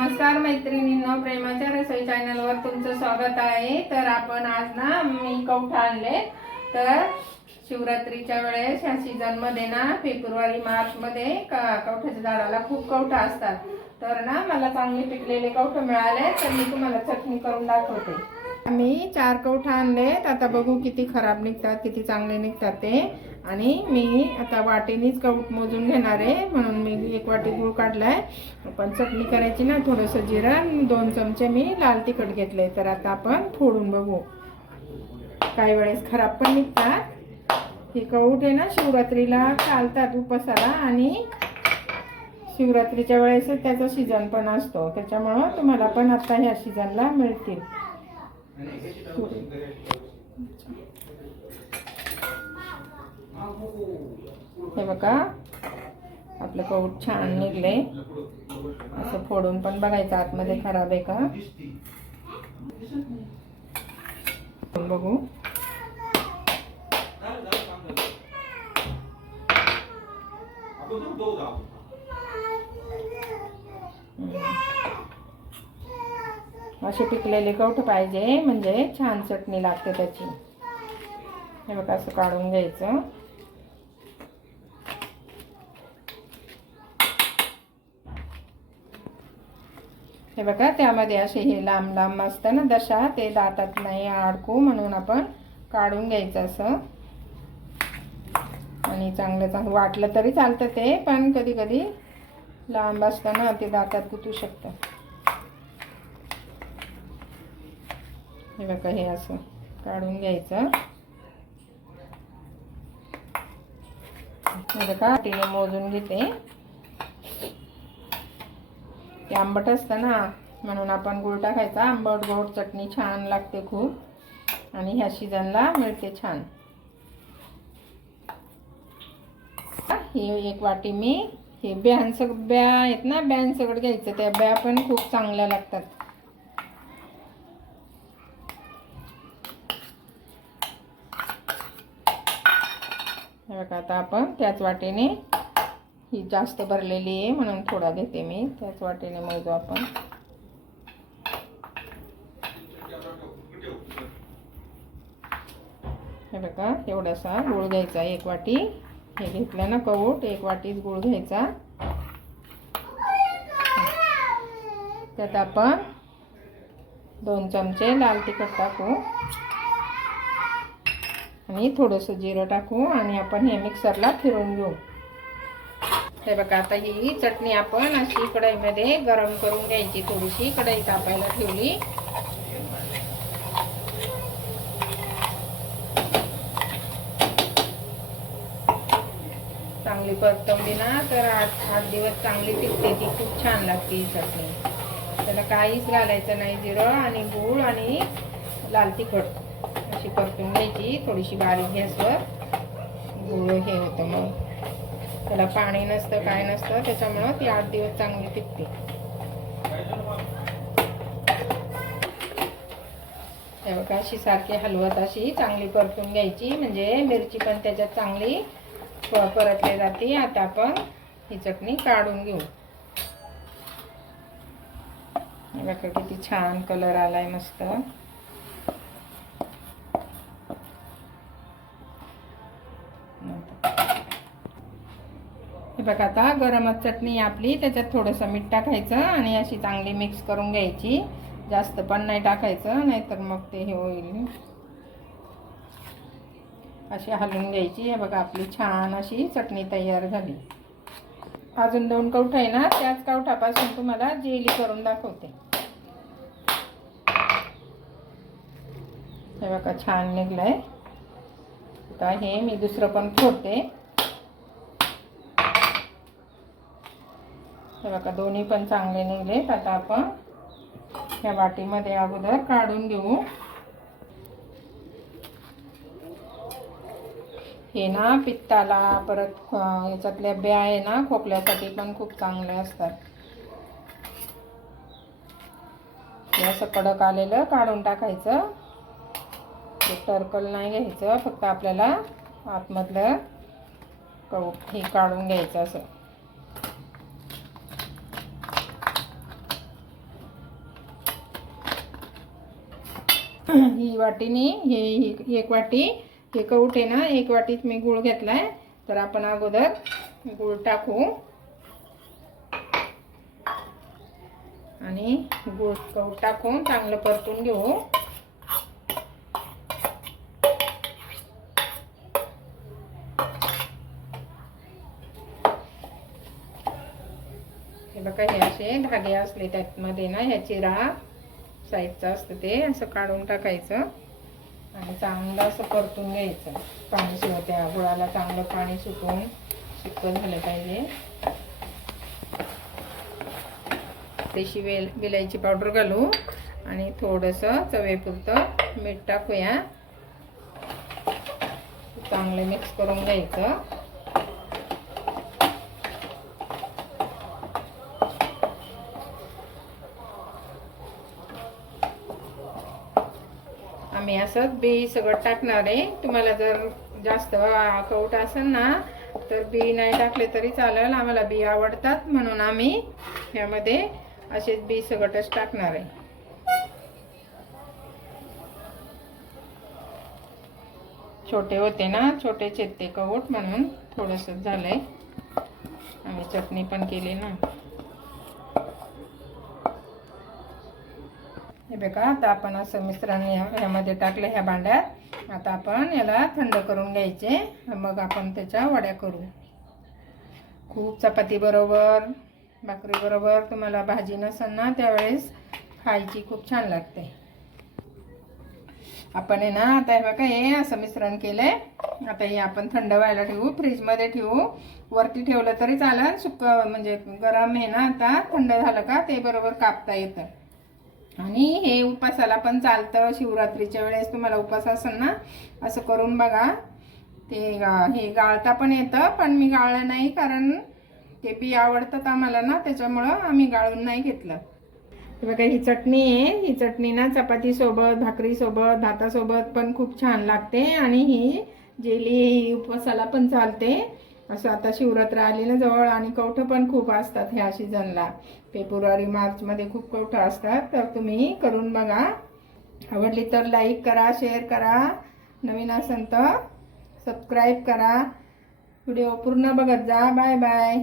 नमस्कार मैत्रिणींनो प्रेमाच्या रसोई चॅनलवर तुमचं स्वागत आहे. तर आपण आज ना मी कवठा आणले. तर शिवरात्रीच्या वेळेस ह्या सीझनमध्ये ना फेब्रुवारी मार्च मध्ये क- कवठाच्या झाडाला खूप कवठा असतात. तर ना मला चांगले पिकलेले कवठं मिळाले तर मी तुम्हाला चटणी करून दाखवते. मी चार कवठा आणलेत आता बघू किती खराब निघतात किती चांगले निघतात ते. आणि मी आता वाटेनीच कवट मोजून घेणार आहे. म्हणून मी एक वाटी गूळ काढलाय. पण चटणी करायची ना थोडंसं जिरं आणि दोन चमचे मी लाल तिखट घेतले तर आता आपण फोडून बघू. काही वेळेस खराब पण निघतात. हे कवट आहे ना शिवरात्रीला चालतात उपासाला. आणि शिवरात्रीच्या वेळेस त्याचा सीझन पण असतो. त्याच्यामुळं तुम्हाला पण आता ह्या सीझनला मिळतील. हे बघा आपलं कवट छान निघले असं फोडून पण बघायचं आतमध्ये खराब आहे का? बघू. असे पिकलेले कवठ पाहिजे म्हणजे छान चटणी लागते त्याची. हे बघा असं काढून घ्यायचं. हे बघा त्यामध्ये असे हे लांब लांब असतं ना दशा ते दातात नाही अडकू म्हणून आपण काढून घ्यायचं असं. आणि चांगलं चांगलं वाटलं तरी चालतं ते पण कधी कधी लांब असतं ना ते दातात गुतू शकतं. हे बघा हे असं काढून घ्यायचं. हे बघा तिने मोजून घेते. ते आंबट असतं ना म्हणून आपण गुळ टाकायचा. आंबट गोड चटणी छान लागते खूप. आणि ह्या सीझनला मिळते छान. ही एक वाटी मी हे ब्यान सग ब्या आहेत ना ब्यान सगळं घ्यायचं. त्या ब्या पण खूप चांगल्या लागतात हे बघा आता आपण त्याच वाटेने ही जास्त भरलेली आहे म्हणून थोडा घेते मी. त्याच वाटेने मोजू आपण. हे बघा एवढासा गुळ घ्यायचा एक वाटी. हे घेतलं ना कवट एक वाटीच गुळ घ्यायचा. त्यात आपण दोन चमचे लाल तिखट टाकू. आणि थोडंसं जिरं टाकू आणि आपण हे मिक्सरला फिरून घेऊ. हे बघा आता ही चटणी आपण अशी कढईमध्ये गरम करून घ्यायची थोडीशी कढई तापायला ठेवली. चांगली परतवली ना तर आठ आठ दिवस चांगली टिकते ती खूप छान लागते ही चटणी. त्याला काहीच घालायचं नाही जिरं आणि गूळ आणि लाल तिखट. अशी परतून घ्यायची. थोडीशी बारीक गॅसवर गूळ हे होतं मग. त्याला पाणी नसतं काय नसतं त्याच्यामुळं ती आठ दिवस चांगली टिकते. बघा अशी सारखी हलवत अशी चांगली परतून घ्यायची. म्हणजे मिरची पण त्याच्यात चांगली परतली जाते. आता आपण ही चटणी काढून घेऊ. बघा किती छान कलर आलाय मस्त. हे बघा आता गरमच चटणी आपली त्याच्यात थोडंसं मीठ टाकायचं आणि अशी चांगली मिक्स करून घ्यायची. जास्त पण नाही टाकायचं नाहीतर मग ते हे होईल. अशी हलवून घ्यायची. हे बघा आपली छान अशी चटणी तयार झाली. अजून दोन कवठ आहे ना त्याच कवठापासून तुम्हाला जेली करून दाखवते. हे बघा छान निघलंय. आता हे मी दुसरं पण फोडते. हे बघा दोन्ही पण चांगले निघलेत. आता आपण ह्या वाटीमध्ये अगोदर काढून घेऊ. हे ना पित्ताला परत याच्यातल्या ब्या आहे ना खोकल्यासाठी पण खूप चांगले असतात. हे असं कडक आलेलं काढून टाकायचं. ते टर्कल नाही घ्यायचं फक्त आपल्याला आतमधलं कव हे काढून घ्यायचं असं. ही वाटीने हे ही एक वाटी हे कऊट आहे ना एक वाटीत मी गूळ आहे तर आपण अगोदर गूळ टाकू. आणि गूळ कवठ टाकून चांगलं परतून घेऊ. हे बघा हे असे धागे असले त्यातमध्ये ना ह्याची राह साईजचं असतं ते. असं काढून टाकायचं. आणि चांगलं असं परतून घ्यायचं. पाणी शिवाय त्या गुळाला चांगलं पाणी सुटून सुकं झालं पाहिजे. तशी वेल विलायची पावडर घालू. आणि थोडंसं चवेपुरतं मीठ टाकूया. चांगलं मिक्स करून घ्यायचं. आम्ही असंच बी सगळं टाकणार आहे. तुम्हाला जर जास्त कौट असेल ना तर बी नाही टाकले तरी चालेल. आम्हाला बी आवडतात म्हणून आम्ही ह्यामध्ये असेच बी सगळंच टाकणार आहे. छोटे होते ना छोटे आहेत ते कवट म्हणून थोडंसं झालंय. आम्ही चटणी पण केली ना. बघा आता आपण असं मिश्रण या- ह्यामध्ये टाकलं ह्या भांड्यात. आता आपण याला थंड करून घ्यायचे. मग आपण त्याच्या वड्या करू. खूप चपातीबरोबर भाकरीबरोबर तुम्हाला भाजी नसेल ना त्यावेळेस खायची खूप छान लागते. आपण आहे ना आता हे बघा हे असं मिश्रण केलंय. आता हे आपण थंड व्हायला ठेवू फ्रीजमध्ये ठेवू. वरती ठेवलं तरी चालेल. सुक म्हणजे गरम आहे ना आता थंड झालं का ते बरोबर कापता येतं. आणि हे उपासाला पण चालतं. शिवरात्रीच्या वेळेस तुम्हाला उपास असेल ना असं करून बघा. ते गा- हे गाळता पण येतं पण मी गाळलं नाही कारण ते बी आवडतात आम्हाला ना त्याच्यामुळं आम्ही गाळून नाही घेतलं. बघा ही चटणी आहे. ही चटणी ना चपातीसोबत भाकरीसोबत भातासोबत पण खूप छान लागते. आणि ही जेली ही उपवासाला पण चालते. असं आता शिवरात्र आली ना जवळ आणि कवठं पण खूप असतात ह्या सीझनला. फेब्रुवारी मार्चमध्ये खूप कवठं असतात. तर तुम्ही करून बघा. आवडली तर लाईक करा शेअर करा. नवीन असेल तर सबस्क्राईब करा. व्हिडिओ पूर्ण बघत जा. Bye bye